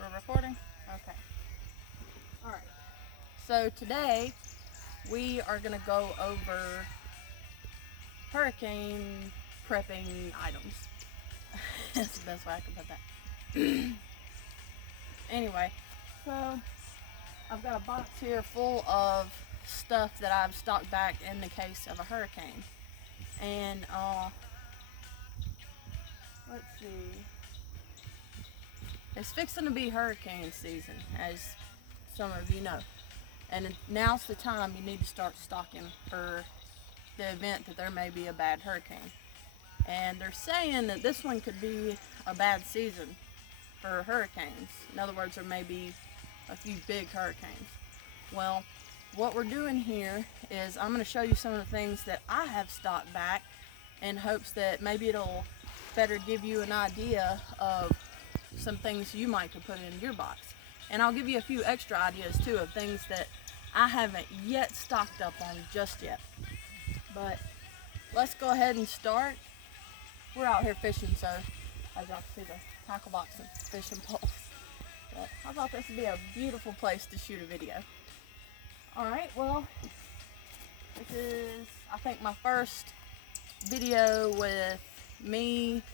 We're recording? Okay. Alright. So today we are going to go over hurricane prepping items. That's the best way I can put that. Anyway, so I've got a box here full of stuff that I've stocked back in the case of a hurricane. And let's see. It's fixing to be hurricane season, as some of you know. And now's the time you need to start stocking for the event that there may be a bad hurricane. And they're saying that this one could be a bad season for hurricanes. In other words, there may be a few big hurricanes. Well, what we're doing here is I'm going to show you some of the things that I have stocked back in hopes that maybe it'll better give you an idea of some things you might could put in your box. And I'll give you a few extra ideas too of things that I haven't yet stocked up on just yet. But let's go ahead and start. We're out here fishing, so as y'all can see the tackle box and fishing poles. But I thought this would be a beautiful place to shoot a video. Alright, well, this is, I think, my first video with me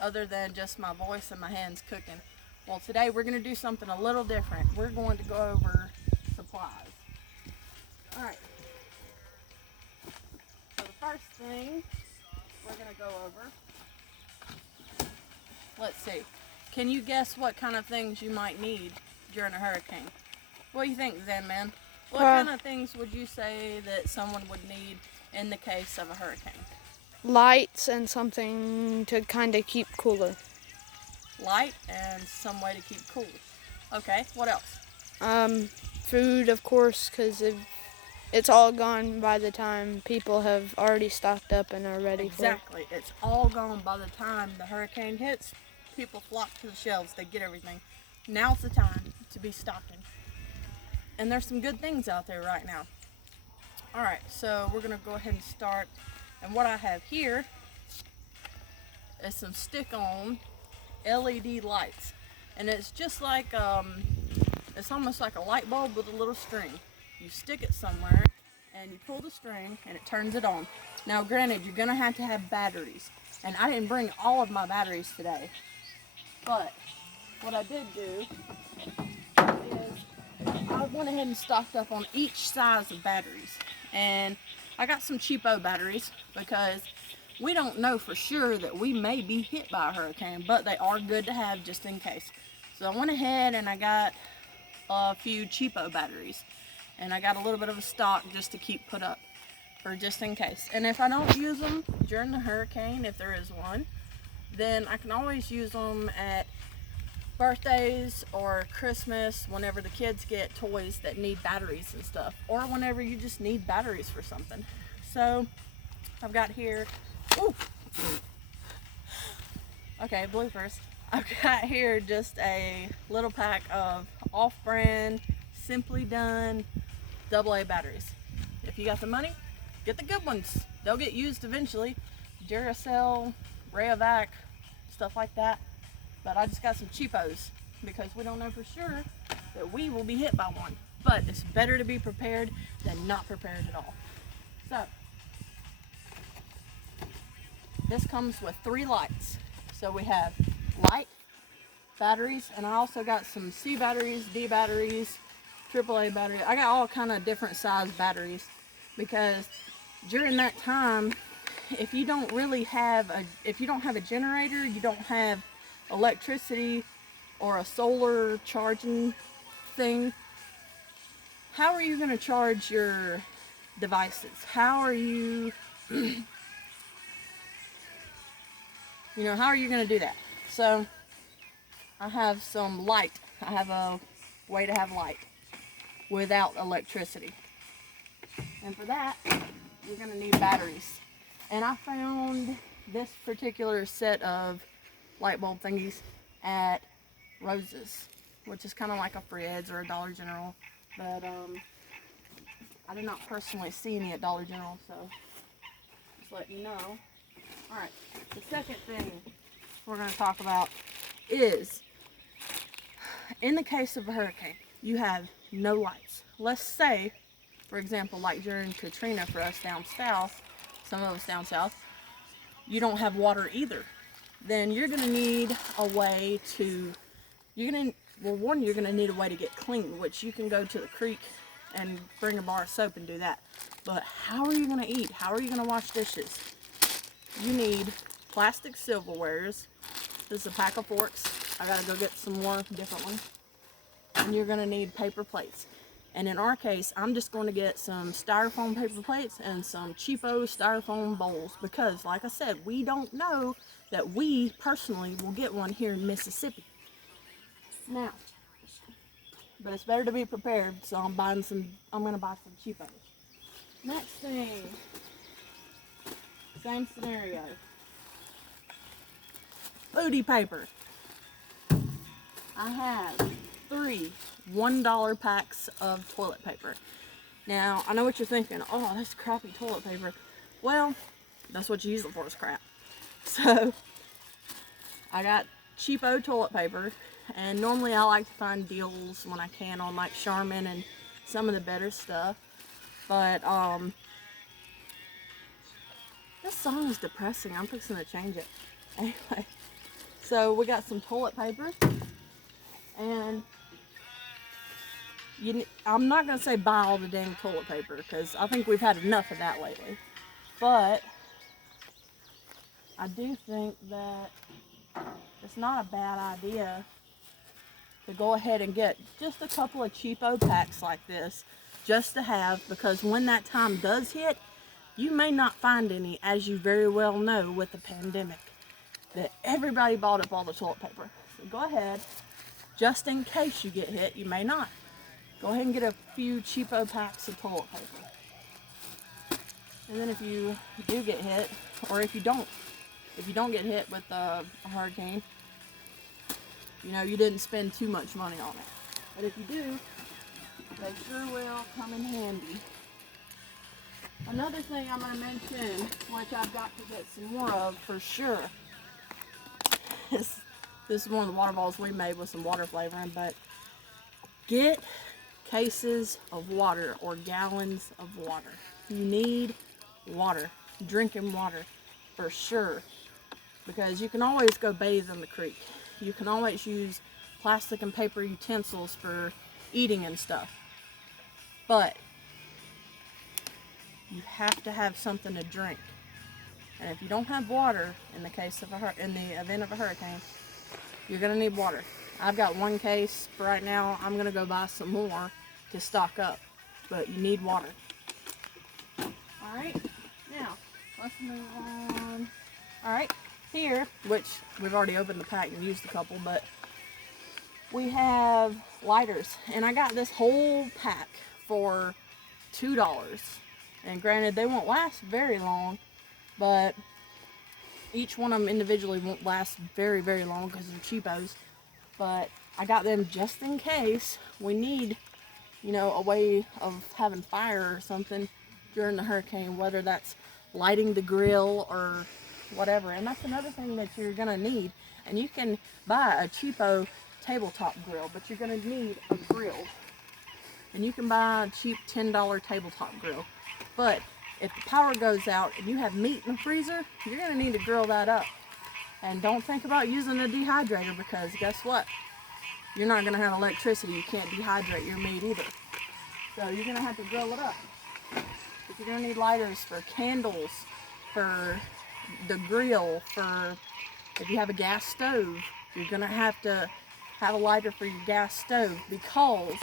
other than just my voice and my hands cooking. Well, today we're going to do something a little different. We're going to go over supplies. Alright. So the first thing we're going to go over, let's see. Can you guess what kind of things you might need during a hurricane? What do you think, Zen Man? What kind of things would you say that someone would need in the case of a hurricane? Lights and something to kind of keep cooler. Light and some way to keep cool. Okay, what else? Food, of course, because it's all gone by the time people have already stocked up and are ready for it. Exactly. It's all gone by the time the hurricane hits. People flock to the shelves. They get everything. Now's the time to be stocking. And there's some good things out there right now. Alright, so we're going to go ahead and start. And what I have here is some stick-on LED lights. And it's just like, it's almost like a light bulb with a little string. You stick it somewhere and you pull the string and it turns it on. Now granted, you're going to have batteries. And I didn't bring all of my batteries today. But what I did do is I went ahead and stocked up on each size of batteries. And I got some cheapo batteries because we don't know for sure that we may be hit by a hurricane, but they are good to have just in case. So I went ahead and I got a few cheapo batteries. And I got a little bit of a stock just to keep put up for just in case. And if I don't use them during the hurricane, if there is one, then I can always use them at birthdays or Christmas whenever the kids get toys that need batteries and stuff, or whenever you just need batteries for something. So I've got here, okay, bloopers. I've got here just a little pack of off-brand, Simply Done AA batteries. If you got the money, get the good ones. They'll get used eventually. Duracell, Rayovac, stuff like that. But I just got some cheapos because we don't know for sure that we will be hit by one. But it's better to be prepared than not prepared at all. So, this comes with 3 lights. So we have light, batteries, and I also got some C batteries, D batteries, AAA batteries. I got all kind of different size batteries because during that time, if you don't have a generator, you don't have electricity or a solar charging thing, how are you going to charge your devices? How are you how are you going to do that? So I have some light. I have a way to have light without electricity. And for that, you're going to need batteries. And I found this particular set of light bulb thingies at Rose's, which is kind of like a Fred's or a Dollar General, but I did not personally see any at Dollar General, so just letting you know. Alright, the second thing we're going to talk about is in the case of a hurricane, you have no lights. Let's say, for example, like during Katrina for us down south, some of us down south, you don't have water either. Then you're gonna need a way to, you're gonna need a way to get clean, which you can go to the creek and bring a bar of soap and do that. But how are you gonna eat? How are you gonna wash dishes? You need plastic silverwares. This is a pack of forks. I gotta go get some more different ones. And you're gonna need paper plates. And in our case, I'm just going to get some styrofoam paper plates and some cheapo styrofoam bowls because, like I said, we don't know that we personally will get one here in Mississippi. Now, but it's better to be prepared, so I'm gonna buy some cheapos. Next thing, same scenario. Foodie paper. I have 3 $1 packs of toilet paper. Now, I know what you're thinking. Oh, that's crappy toilet paper. Well, that's what you use it for, is crap. So, I got cheapo toilet paper, and normally I like to find deals when I can on like Charmin and some of the better stuff. But, this song is depressing. I'm fixing to change it. Anyway, so we got some toilet paper, and I'm not going to say buy all the dang toilet paper, because I think we've had enough of that lately. But I do think that it's not a bad idea to go ahead and get just a couple of cheapo packs like this, just to have, because when that time does hit, you may not find any, as you very well know with the pandemic, that everybody bought up all the toilet paper. So go ahead, just in case you get hit, you may not. Go ahead and get a few cheapo packs of toilet paper. And then if you do get hit, or if you don't get hit with a hurricane, you know, you didn't spend too much money on it. But if you do, they sure will come in handy. Another thing I'm going to mention, which I've got to get some more of for sure, this is one of the water bottles we made with some water flavoring, but get cases of water or gallons of water. You need water, drinking water for sure, because you can always go bathe in the creek. You can always use plastic and paper utensils for eating and stuff, but you have to have something to drink. And if you don't have water, in the event of a hurricane, you're gonna need water. I've got one case for right now. I'm gonna go buy some more to stock up, but you need water. All right, now let's move on. All right, here, which we've already opened the pack and used a couple, but we have lighters, and I got this whole pack for $2. And granted, they won't last very long, but each one of them individually won't last very, very long because they're cheapos. But I got them just in case we need, you know, a way of having fire or something during the hurricane, whether that's lighting the grill or whatever. And that's another thing that you're gonna need. And you can buy a cheapo tabletop grill, but you're gonna need a grill. And you can buy a cheap $10 tabletop grill. But if the power goes out and you have meat in the freezer, you're gonna need to grill that up. And don't think about using a dehydrator, because guess what? You're not gonna have electricity. You can't dehydrate your meat either. So you're gonna have to grill it up. But you're gonna need lighters for candles, for the grill, for if you have a gas stove, you're gonna have to have a lighter for your gas stove, because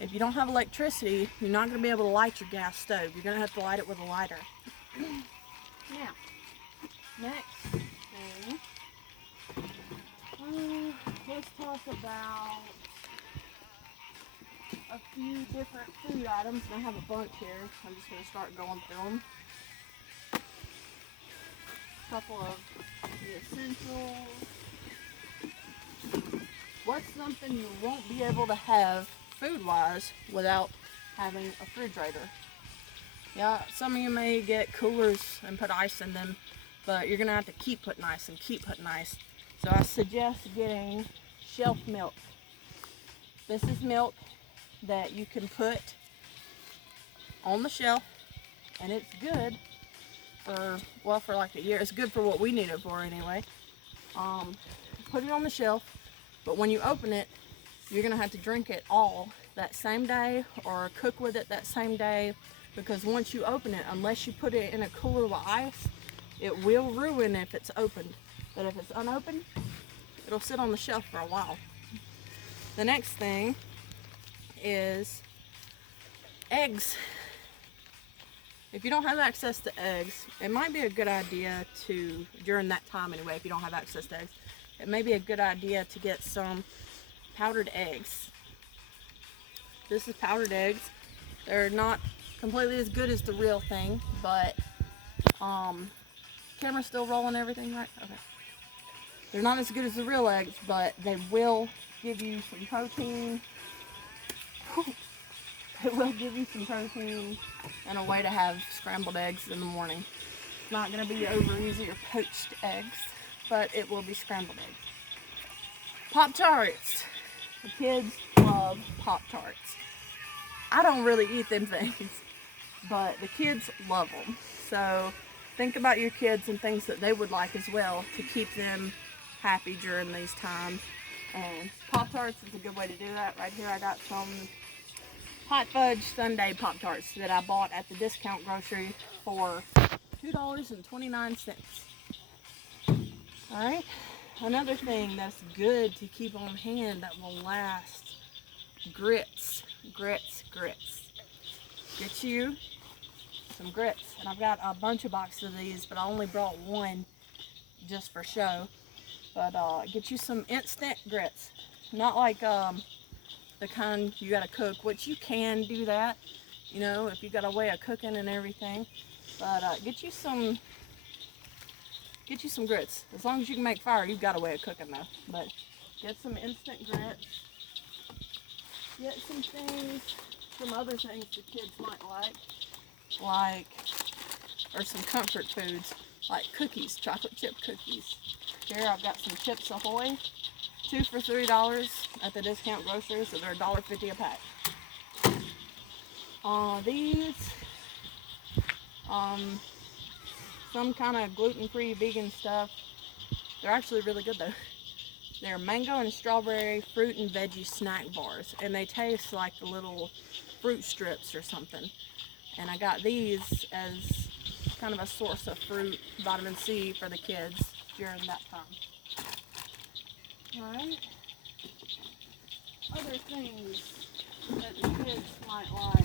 if you don't have electricity, you're not going to be able to light your gas stove. You're going to have to light it with a lighter. Now, next thing, let's talk about a few different food items. And I have a bunch here. I'm just going to start going through them. A couple of the essentials. What's something you won't be able to have food-wise without having a refrigerator? Yeah, some of you may get coolers and put ice in them, but you're gonna have to keep putting ice and keep putting ice. So I suggest getting shelf milk. This is milk that you can put on the shelf, and it's good for, well, for like a year. It's good for what we need it for anyway. Put it on the shelf, but when you open it, you're gonna have to drink it all that same day or cook with it that same day, because once you open it, unless you put it in a cooler with ice, it will ruin if it's opened. But if it's unopened, it'll sit on the shelf for a while. The next thing is eggs. If you don't have access to eggs, it might be a good idea to, during that time anyway, if you don't have access to eggs, it may be a good idea to get some powdered eggs. This is powdered eggs. They're not completely as good as the real thing, but camera's still rolling everything, right? Okay. They're not as good as the real eggs, but they will give you some protein. It will give you some protein and a way to have scrambled eggs in the morning. It's not going to be over easy or poached eggs, but it will be scrambled eggs. Pop-Tarts. The kids love Pop-Tarts. I don't really eat them things, but the kids love them. So think about your kids and things that they would like as well to keep them happy during these times. And Pop-Tarts is a good way to do that. Right here I got some Hot Fudge Sundae Pop-Tarts that I bought at the discount grocery for $2.29. Alright, another thing that's good to keep on hand that will last, grits. Get you some grits. And I've got a bunch of boxes of these, but I only brought one just for show. But get you some instant grits. Not like the kind you gotta cook, which you can do that, you know, if you got a way of cooking and everything. But get you some grits. As long as you can make fire, you've got a way of cooking though. But get some instant grits. Get some things, some other things the kids might like, or some comfort foods, like cookies, chocolate chip cookies. Here I've got some Chips Ahoy. 2 for $3 at the discount grocery, so they're $1.50 a pack. These, some kind of gluten-free vegan stuff. They're actually really good though. They're mango and strawberry fruit and veggie snack bars, and they taste like the little fruit strips or something. And I got these as kind of a source of fruit, vitamin C for the kids during that time. Alright. Other things that the kids might like.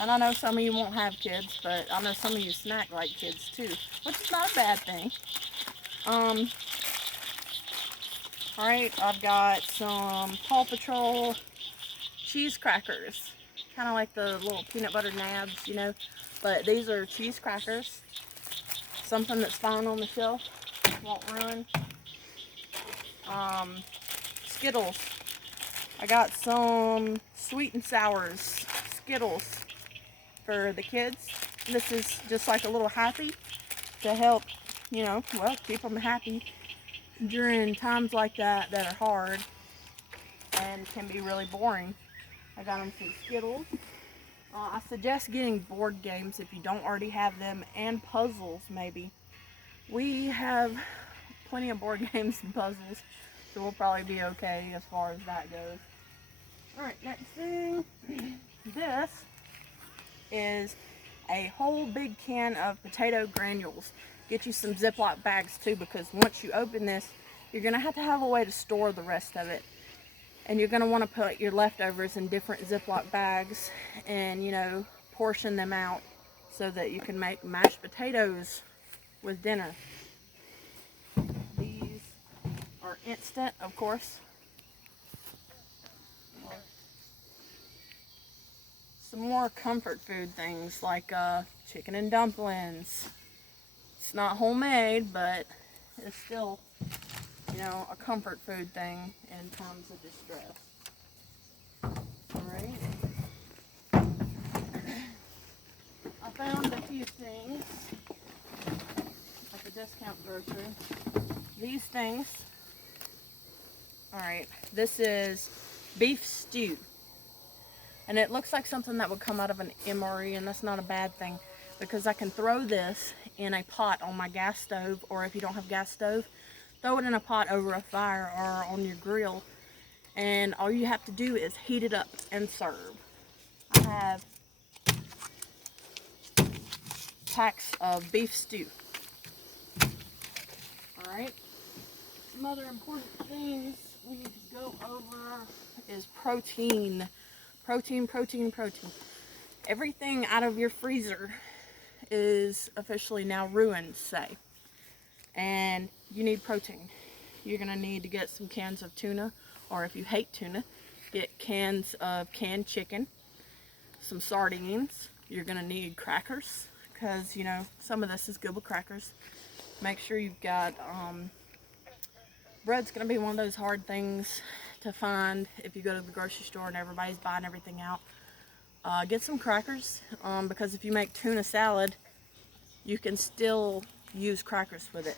And I know some of you won't have kids, but I know some of you snack like kids too, which is not a bad thing. Alright, I've got some Paw Patrol cheese crackers. Kind of like the little peanut butter nabs, you know. But these are cheese crackers. Something that's fine on the shelf. Won't ruin. Skittles. I got some sweet and sours Skittles for the kids. This is just like a little happy to help, you know, well, keep them happy during times like that that are hard and can be really boring. I got them some Skittles. I suggest getting board games if you don't already have them, and puzzles maybe. We have plenty of board games and puzzles, so we'll probably be okay as far as that goes. Alright, next thing. This is a whole big can of potato granules. Get you some Ziploc bags too, because once you open this, you're going to have a way to store the rest of it. And you're going to want to put your leftovers in different Ziploc bags and, you know, portion them out so that you can make mashed potatoes with dinner. These are instant, of course. Some more comfort food things like chicken and dumplings. It's not homemade, but it's still, you know, a comfort food thing in times of distress. Alright. I found a few things at the discount grocery. These things Alright, this is beef stew. And it looks like something that would come out of an MRE, and that's not a bad thing, because I can throw this in a pot on my gas stove, or if you don't have gas stove, throw it in a pot over a fire or on your grill, and all you have to do is heat it up and serve. I have packs of beef stew. Alright, some other important things we need to go over is protein. Protein. Everything out of your freezer is officially now ruined, say. And you need protein. You're going to need to get some cans of tuna, or if you hate tuna, get cans of canned chicken, some sardines. You're going to need crackers, because, you know, some of this is good with crackers. Make sure you've got, bread's going to be one of those hard things to find if you go to the grocery store and everybody's buying everything out. Get some crackers, because if you make tuna salad, you can still use crackers with it.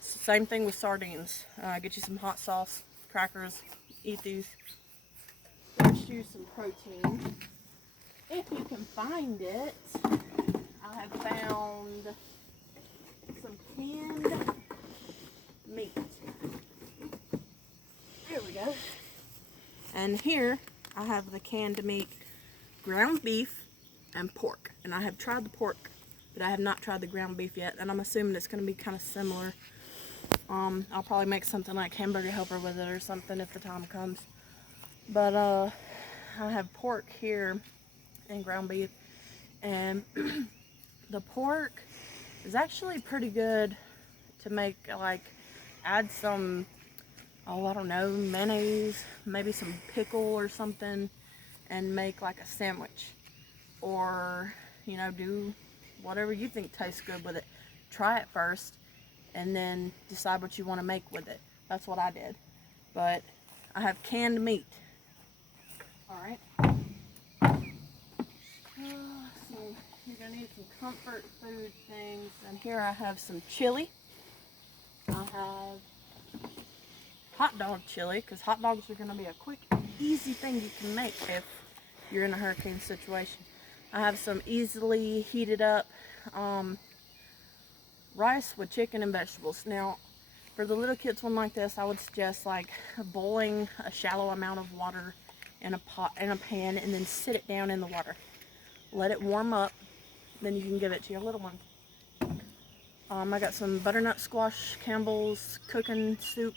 Same thing with sardines. Get you some hot sauce, crackers, eat these. There's you some protein. If you can find it, I have found some canned meat. Here we go. And here I have the canned meat, ground beef and pork. And I have tried the pork, but I have not tried the ground beef yet. And I'm assuming it's going to be kind of similar. I'll probably make something like hamburger helper with it or something if the time comes. But I have pork here and ground beef. And the pork is actually pretty good to make, like, add some, oh, I don't know, mayonnaise, maybe some pickle or something, and make like a sandwich. Or, you know, do whatever you think tastes good with it. Try it first, and then decide what you want to make with it. That's what I did. But I have canned meat. Alright. So you're going to need some comfort food things. And here I have some chili. I have hot dog chili, because hot dogs are going to be a quick, easy thing you can make if you're in a hurricane situation. I have some easily heated up rice with chicken and vegetables. Now, for the little kids one like this, I would suggest like boiling a shallow amount of water in a pot, in a pan, and then sit it down in the water. Let it warm up, then you can give it to your little one. I got some butternut squash Campbell's cooking soup.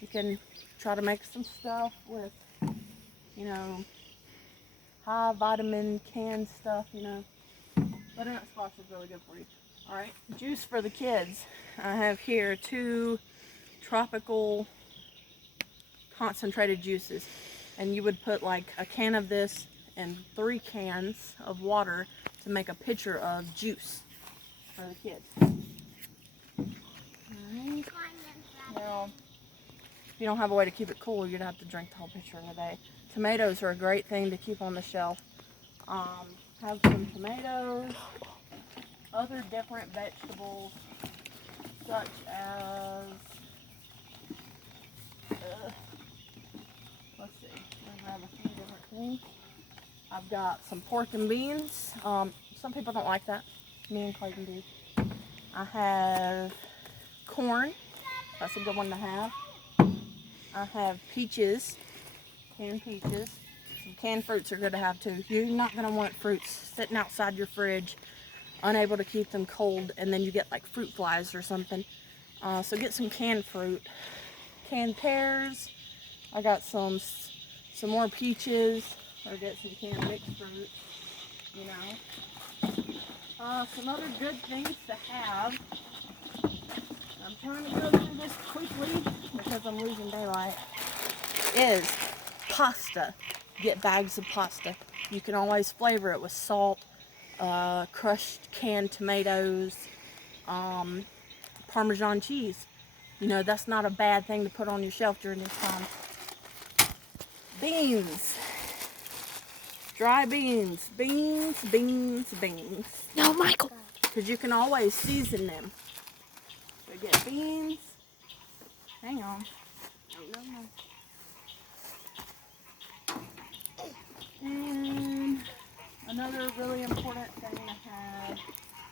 You can try to make some stuff with, you know, high vitamin canned stuff, you know. Butternut squash is really good for you. Alright, juice for the kids. I have here 2 tropical concentrated juices. And you would put like a can of this and 3 cans of water to make a pitcher of juice for the kids. Alright. Now, if you don't have a way to keep it cool, you'd have to drink the whole pitcher in a day. Tomatoes are a great thing to keep on the shelf. Have some tomatoes, other different vegetables, such as, let's see, I'm gonna grab a few different things. I've got some pork and beans. Some people don't like that. Me and Clayton do. I have corn. That's a good one to have. I have peaches, canned peaches. Some canned fruits are good to have too. You're not going to want fruits sitting outside your fridge, unable to keep them cold, and then you get like fruit flies or something. So get some canned fruit. Canned pears. I got some more peaches, or get some canned mixed fruit, you know. Some other good things to have. I'm trying to go through this quickly because I'm losing daylight. Is pasta. Get bags of pasta. You can always flavor it with salt, crushed canned tomatoes, Parmesan cheese. You know, that's not a bad thing to put on your shelf during this time. Beans. Dry beans. Beans. No, Michael. Because you can always season them. So get beans. Hang on. And another really important thing to have,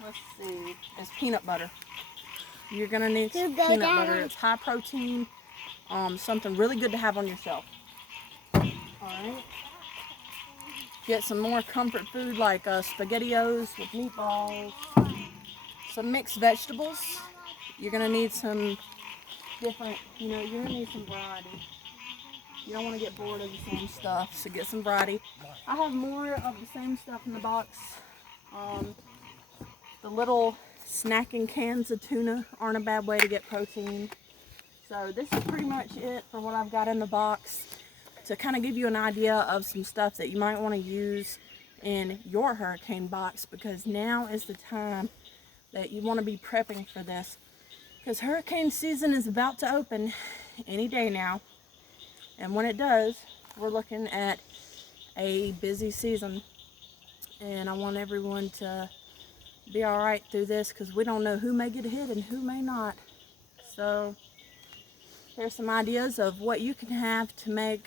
let's see, is peanut butter. You're gonna need some peanut butter. It's high protein, something really good to have on your shelf. Alright. Get some more comfort food like SpaghettiOs with meatballs, some mixed vegetables. You're gonna need some different, you're gonna need some variety. You don't want to get bored of the same stuff, so get some variety. I have more of the same stuff in the box. The little snacking cans of tuna aren't a bad way to get protein. So this is pretty much it for what I've got in the box to kind of give you an idea of some stuff that you might want to use in your hurricane box, because now is the time that you want to be prepping for this, because hurricane season is about to open any day now. And when it does, we're looking at a busy season. And I want everyone to be all right through this, because we don't know who may get hit and who may not. So here's some ideas of what you can have to make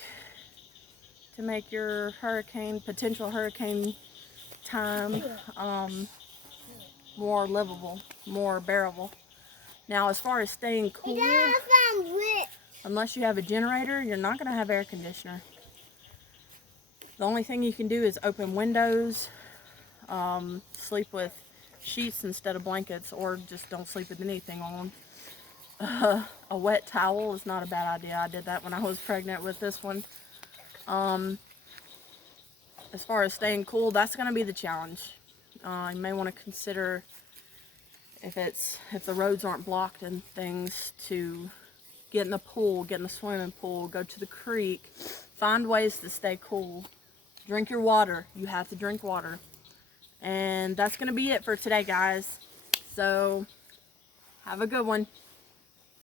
your potential hurricane time more livable, more bearable. Now, as far as staying cool, unless you have a generator, you're not going to have air conditioner. The only thing you can do is open windows, sleep with sheets instead of blankets, or just don't sleep with anything on. A wet towel is not a bad idea. I did that when I was pregnant with this one. As far as staying cool, that's going to be the challenge. You may want to consider, if the roads aren't blocked and things, to get in the pool, get in the swimming pool, go to the creek, find ways to stay cool. Drink your water. You have to drink water. And that's going to be it for today, guys. So, have a good one.